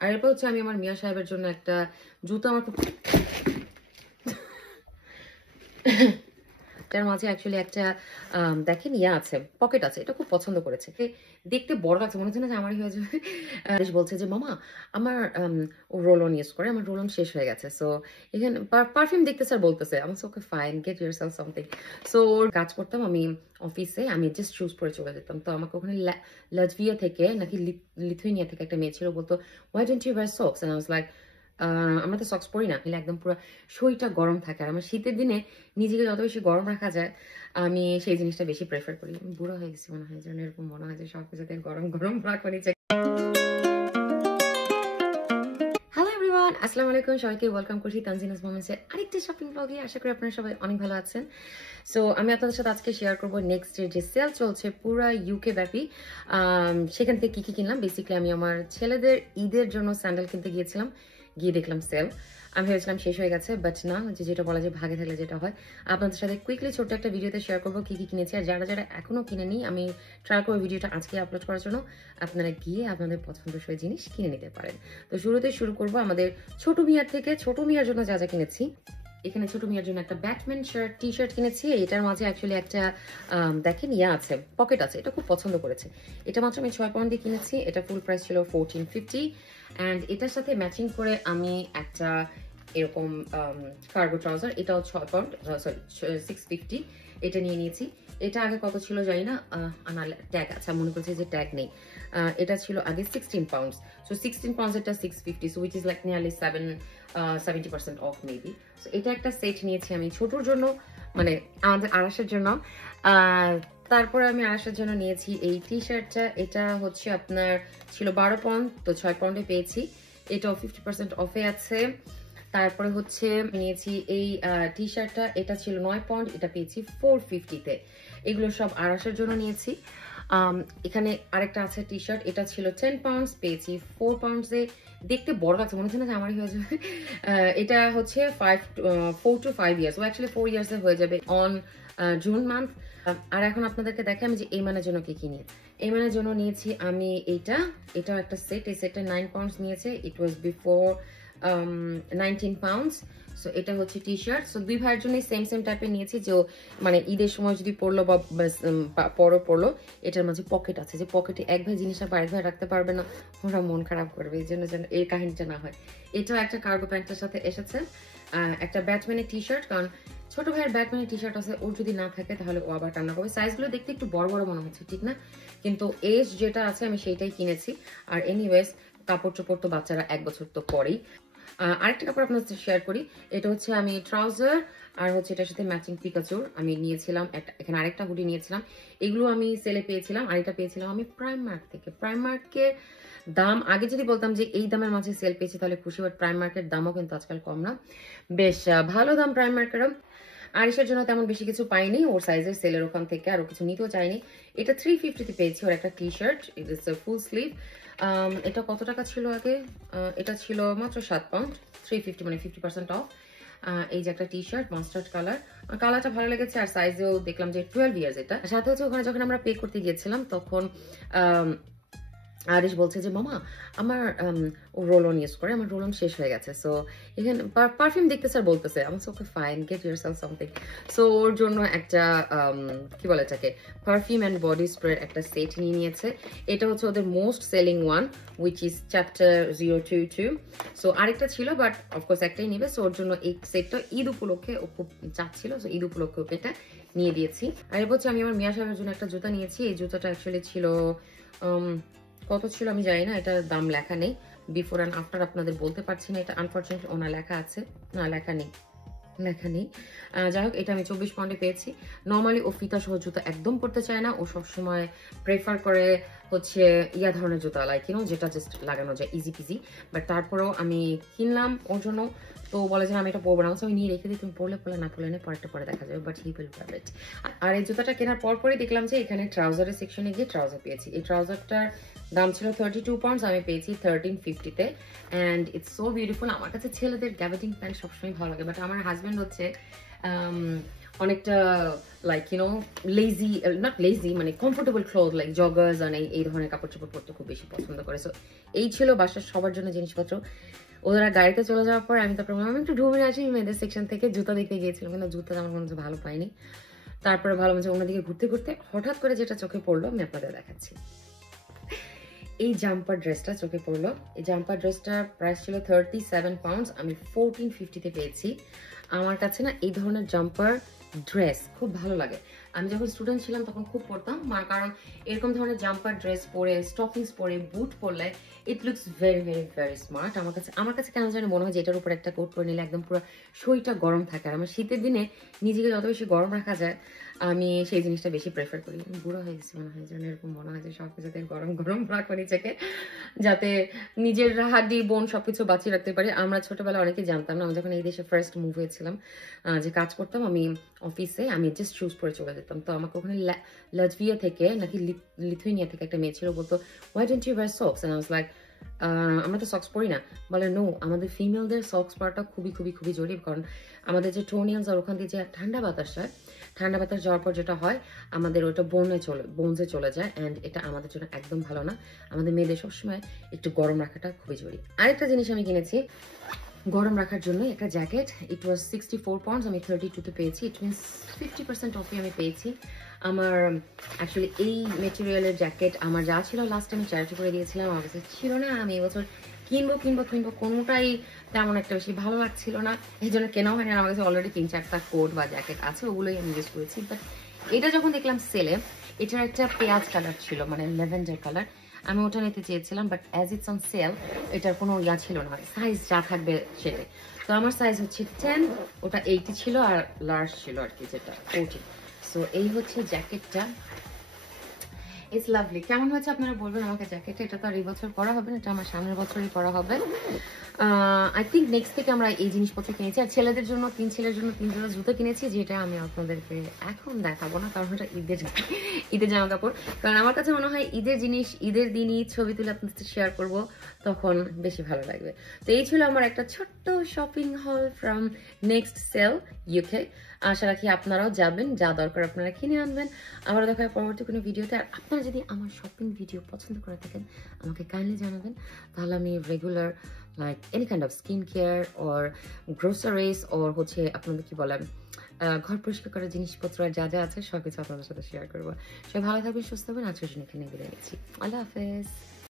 আর এরপর হচ্ছে আমি আমার মিয়া সাহেবের জন্য একটা জুতো আমার খুব এটার মাঝে অ্যাকচুয়ালি একটা দেখেন ইয়া আছে, পকেট আছে। এটা খুব পছন্দ করেছে। দেখতে বড় লাগছে, মনে হচ্ছে না যে আমারই হয়ে যাবে। বলছে যে মামা আমার রোল অন ইউজ করে, আমার রোল অন শেষ হয়ে গেছে। সো এখানে পারফিউম দেখতে স্যার বলতেছে, আমি okay fine, get yourself something. So ওর কাজ করতাম আমি অফিসে, আমি জাস্ট চুজ করে চলে যেতাম। তো আমাকে ওখানে লাটভিয়া থেকে নাকি লিথুয়েনিয়া থেকে একটা মেয়ে ছিল, বলতো why don't you wear socks? And I was like আমরা তো সক্স পরি না, কিন্তু একদম পুরো শরীরটা গরম থাকে। আর আমার শীতের দিনে নিজেকে যত বেশি গরম রাখা যায় আমি সেই জিনিসটা বেশি প্রেফার করি। বুড়ো হয়ে গেছি মনে হয়, যেন এরকম মনে হয় যে সবকিছুতে গরম গরম রাখো নিচে। হ্যালো এভরিওয়ান, আসসালামু আলাইকুম। সবাইকে ওয়েলকাম করছি তানজিনাস মোমেন্টসের আরেকটি শপিং ব্লগে। আশা করি আপনারা সবাই অনেক ভালো আছেন। সো আমি আপনাদের সাথে আজকে শেয়ার করবো নেক্সট ডে যে সেল চলছে পুরা ইউকে ব্যাপী, সেখান থেকে কি কি কিনলাম। বেসিক্যালি আমি আমার ছেলেদের ঈদের জন্য স্যান্ডেল কিনতে গিয়েছিলাম, গিয়ে দেখলাম সেল। আমি ভেবেছিলাম শেষ হয়ে গেছে, বাট না, যেটা বলা যায় ভাগে থাকলে যেটা হয়। আপনাদের সাথে কুইকলি ছোট্ট একটা ভিডিওতে শেয়ার করবো কি কি কিনেছি। আর যারা যারা এখনো কিনেনি, আমি ট্রাই করবো ভিডিওটা আজকে আপলোড করার জন্য। আপনারা গিয়ে আপনাদের পছন্দসই জিনিস কিনে নিতে পারেন। তো শুরুতে শুরু করবো আমাদের ছোট মিয়ার থেকে। ছোট মিয়ার জন্য যা যা কিনেছি, এখানে ছোট মিয়ার জন্য একটা ব্যাটম্যান টি শার্ট কিনেছি। এটার মাঝে অ্যাকচুয়ালি একটা দেখেন ইয়া আছে, পকেট আছে। এটা খুব পছন্দ করেছে। এটা মাত্র আমি 6 পাউন্ড দিয়ে কিনেছি। এটা ফুল প্রাইস ছিল 1450। অ্যান্ড এটার সাথে ম্যাচিং করে আমি একটা এরকম কার্গো ট্রাউজার, এটাও 6 পাউন্ড, সরি 650, এটা নিয়ে নিয়েছি। এটা আগে কত ছিল জানি না, ট্যাগ আচ্ছা মনে করছে যে ট্যাগ নেই। এটা ছিল আগে 16 পাউন্ডস। সো 16 পাউন্ডস এটা 650, so which is like nearly 70% of maybe. So এটা একটা সেট নিয়েছি আমি ছোটর জন্য, মানে আমাদের আড়াসের জন্য। তারপরে আমি আড়াসের জন্য নিয়েছি এই টি শার্টটা। এটা হচ্ছে আপনার ছিল 12 পাউন্ড, তো 6 পাউন্ডে পেয়েছি। এটাও 50% অফে আছে। তারপরে হচ্ছে নিয়েছি এই টি শার্টটা, এটা ছিল 9 পাউন্ড, এটা পেয়েছি 450-তে। এগুলো সব আড়াসের জন্য নিয়েছি। এখানে আরেকটা আছে টি শার্ট, এটা ছিল 10 পাউন্ডস, পেয়েছি 4 পাউন্ডসে। দেখতে বড় লাগছে, মনে হচ্ছে না যে আমারই হয়ে যাবে। এটা হচ্ছে 4 to 5 ইয়ার্স, ও অ্যাকচুয়ালি 4 ইয়ার্সে হয়ে যাবে অন জুন মান্থ। আর এখন আপনাদেরকে দেখে আমি যে এই মানের জন্য কি কিনি। এই মানের জন্য নিয়েছি আমি এটাও একটা সেট। এই সেটটা 9 পাউন্ডস নিয়েছে। ইট ওয়াজ বিফোর 19 পাউন্ডস। সো এটা হচ্ছে টি শার্ট। সো দুই ভাইয়ের জন্য সেম সেম টাইপের নিয়েছি, যে মানে ঈদের সময় যদি পড়লো বা পড়লো, এটার মাঝে পকেট আছে, যে পকেটে এক ভাই জিনিসটা আরেক ভাই রাখতে পারবে না, ওরা মন খারাপ করবে। এই জন্য যেন এই কাহিনীটা না হয়। এটাও একটা কার্গো প্যান্টের সাথে এসেছে। একটা ব্যাটম্যানের টি শার্ট, কারণ ছোট ভাইয়ের ব্যাটম্যানের টি শার্ট আছে, ওর যদি না থাকে তাহলে ও আবার টান্না করবে। সাইজগুলো দেখতে একটু বড় বড় মনে হচ্ছে, ঠিক না? কিন্তু এজ যেটা আছে আমি সেইটাই কিনেছি। আর এনিওয়েজ কাপড় চোপড় তো বাচ্চারা 1 বছর তো পরেই। আরেকটা কাপড় আপনার সাথে শেয়ার করি। এটা হচ্ছে আমি ট্রাউজার, আর হচ্ছে এটার সাথে ম্যাচিং পিকাচুর আমি নিয়েছিলাম। এখানে আরেকটা হুডি নিয়েছিলাম। এগুলো আমি সেলে পেয়েছিলাম। আর এটা পেয়েছিলাম আমি প্রাইমার্ক থেকে। প্রাইমার্কের দাম আগে যদি বলতাম যে এই দামের মাঝে সেল পেয়েছি তাহলে খুশি, বাট প্রাইমার্কের দামও কিন্তু আজকাল কম না, বেশ ভালো দাম প্রাইমার্কেরও। আরিশের জন্য তেমন বেশি কিছু পাইনি, ওর সাইজের সেলের ওখান থেকে আরো কিছু নিতেও চাইনি। এটা 350-তে পেয়েছি, ওর একটা T shirt, it is full sleeve. এটা কত টাকা ছিল আগে? এটা ছিল মাত্র 7 পাউন্ড, 350 মানে 50% অফ। এই যে একটা টি শার্ট মাস্টার্ড কালারটা ভালো লেগেছে। আর সাইজেও দেখলাম যে 12 ইয়ার্স। এটা সাথে হচ্ছে ওখানে যখন আমরা পে করতে গিয়েছিলাম তখন আরিশ বলছে যে মামা আমার রোল অন ইউজ করে, আমার রোল অন শেষ হয়ে গেছে। সো এখানে পারফিউম দেখতে স্যার বলতেছে, আমি okay fine, get yourself something. So ওর জন্য একটা কি বলে এটাকে, পারফিউম অ্যান্ড বডি স্প্রে একটা সেট নিয়ে নিয়েছে। এটা হচ্ছে ওদের most selling one, which is chapter 022। So আরেকটা ছিল, বাট অফকোর্স একটাই নেবে। সো ওর জন্য এই সেটটা ঈদ উপলক্ষে ও খুব চাচ্ছিল, সো ঈদ উপলক্ষে ওকে এটা নিয়ে দিয়েছি। আর এরপর হচ্ছে আমি আমার মিয়া সাহেবের জন্য একটা জুতা নিয়েছি। এই জুতাটা অ্যাকচুয়ালি ছিল কত ছিল আমি জানি না, এটার দাম লেখা নেই। বিফোর অ্যান্ড আফটার আপনাদের বলতে পারছি না, এটা আনফর্চুনেটলি ওনার লেখা আছে না, লেখা নেই। যাই হোক, এটা আমি 24 পাউন্ডে পেয়েছি। নর্মালি ও ফিতা সহ জুতা একদম পরতে চায় না, ও সবসময় প্রেফার করে হচ্ছে ইয়া ধরনের জুতা, লাইক যেটা জাস্ট লাগানো যায় ইজি পিজি। বাট তারপরেও আমি কিনলাম ওর জন্য। তো বলে যে আমি এটা পরবো না, আমি নিয়ে রেখে দিই, তুমি পরলে না পরলে না, পরেরটা পরে দেখা যাবে, বাট হি উইল ওয়্যার ইট। আর এই জুতাটা কেনার পরপরই দেখলাম যে এখানে ট্রাউজারের সেকশনে গিয়ে ট্রাউজার পেয়েছি। এই ট্রাউজারটার দাম ছিল 32 পাউন্ডস, আমি পেয়েছি 1350-তে। And it's so beautiful. আমার কাছে ছেলেদের গ্যাবেটিং প্যান্ট সবসময় ভালো লাগে, বাট আমার হাজব্যান্ড হচ্ছে অনেকটা লাইক লেজি, নট লেজি, মানে কমফোর্টেবল ক্লোথ লাইক জগার্স আর এই ধরনের কাপড় চোপড় পরতে খুব বেশি পছন্দ করে। সো এই ছিল বাসার সবার জন্য জিনিসপত্র। ওরা গাড়িতে চলে যাওয়ার পর আমি তারপর আমি একটু ঢুকে আসি মেয়েদের সেকশন থেকে, জুতা দেখতে গিয়েছিলাম, কিন্তু জুতা আমার মনে হচ্ছে ভালো পাইনি। তারপরে ভালো মনে অন্যদিকে ঘুরতে ঘুরতে হঠাৎ করে যেটা চোখে পড়লো আমি আপনাদের দেখাচ্ছি। এই জাম্পার ড্রেসটা চোখে পড়লো। এই জাম্পার ড্রেসটার প্রাইস ছিল 37 পাউন্ডস, আমি 1450-তে পেয়েছি। আমার কাছে না এই ধরনের জাম্পার ড্রেস খুব ভালো লাগে। আমি যখন স্টুডেন্ট ছিলাম তখন খুব পরতাম, কারণ এরকম ধরনের জাম্পার ড্রেস পরে, স্টকিংস পরে, বুট পরলে it looks very very very smart. আমার কাছে কেন জানি মনে হয় যে এটার উপর একটা কোট পরে নিলে একদম পুরো শরীরটা গরম থাকে। আর আমার শীতের দিনে নিজেকে যত বেশি গরম রাখা যায় আমি সেই জিনিসটা বেশি প্রেফার করি। বুড়ো হয়ে গেছি মনে হয়, যেন এরকম মনে হয় যে সবকিছুতে গরম গরম রাখো নিজেকে, যাতে নিজের হাড্ডি বোন সবকিছু বাঁচিয়ে রাখতে পারি। আমরা ছোটবেলায় অনেকে জানতাম না। আমি যখন এই দেশে ফার্স্ট মুভ হয়েছিলাম, যে কাজ করতাম আমি অফিসে, আমি জাস্ট শুজ পরে চলে যেতাম। তো আমাকে ওখানে লাটভিয়া থেকে নাকি লিথুয়েনিয়া থেকে একটা মেয়ে ছিল, বলতো why don't you wear socks, and I was like আমরা তো সক্স পরি না। বলে নো, আমাদের ফিমেলদের সক্স পরাটা খুবই খুবই খুবই জরুরি, কারণ আমাদের যে টোনিয়ালস আর ওখান দিয়ে যে ঠান্ডা বাতাস যায়, ঠান্ডা বাতাস যাওয়ার পর যেটা হয় আমাদের ওটা বোনসে চলে যায়, অ্যান্ড এটা আমাদের জন্য একদম ভালো না। আমাদের মেয়েদের সবসময় একটু গরম রাখাটা খুবই জরুরি। আরেকটা জিনিস আমি কিনেছি গরম রাখার জন্য, একটা জ্যাকেট। ইট ওয়াজ 64 পাউন্ডস, আমি 32-তে পেয়েছি। ইট মিনস 50% অফে আমি পেয়েছি। আমার অ্যাকচুয়ালি এই মেটেরিয়ালের জ্যাকেট আমার যা ছিল লাস্ট আমি চ্যারিটি করে দিয়েছিলাম, আমার কাছে ছিল না। আমি এবছর কিনবো কোনোটাই তেমন একটা বেশি ভালো লাগছিল না, এই জন্য কেনাও হয়নি। আমার কাছে অলরেডি 3-4টা কোট বা জ্যাকেট আছে, ওগুলোই আমি ইউজ করেছি। বাট এটা যখন দেখলাম সেলে, এটার একটা পেঁয়াজ কালার ছিল, মানে ল্যাভেন্ডার কালার, আমি ওটা নিতে চেয়েছিলাম। But as it's on sell, এটার কোনো ছিল না, সাইজ যা থাকবে সেটাই। তো আমার সাইজ হচ্ছে 10, ওটা 80 ছিল, আর লার্জ ছিল আর কি, যেটা 40। সো এই হচ্ছে জ্যাকেটটা। It's lovely. কেমন হয়েছে আপনারা বলবেন আমাকে জ্যাকেটটা। এটা তো আর এই বছর পরা হবে না, এটা আমার সামনের বছরই পরা হবে। আই থিঙ্ক নেক্সট থেকে আমরা এই জিনিসপত্র কিনেছি। আর ছেলেদের জন্য 3 ছেলের জন্য 3 জোড়া জুতো কিনেছি, যেটা আমি আপনাদেরকে এখন দেখাবো না, কারণ এটা ঈদের জামা কাপড়। কারণ আমার কাছে মনে হয় ঈদের জিনিস ঈদের দিনই ছবি তুলে আপনাদের সাথে শেয়ার করব, তখন বেশি ভালো লাগবে। তো এই ছিল আমার একটা ছোট্ট শপিং হল ফ্রম নেক্সট সেল ইউকে। আশা রাখি আপনারাও যাবেন, যা দরকার আপনারা কিনে আনবেন। আবার দেখা হয় পরবর্তী কোনো ভিডিওতে। আর আপনারা যদি আমার শপিং ভিডিও পছন্দ করে থাকেন আমাকে কাইন্ডলি জানাবেন, তাহলে আমি regular like any kind of skin care or groceries or হচ্ছে আপনাদের কি বলেন ঘর পরিষ্কার করার জিনিসপত্র আর যা যা আছে সবকিছু আপনাদের সাথে শেয়ার করবো। সবাই ভালো থাকবেন, সুস্থ থাকবেন। আজকের জন্য এখানে বিদায় নিচ্ছি। আল্লাহ হাফেজ।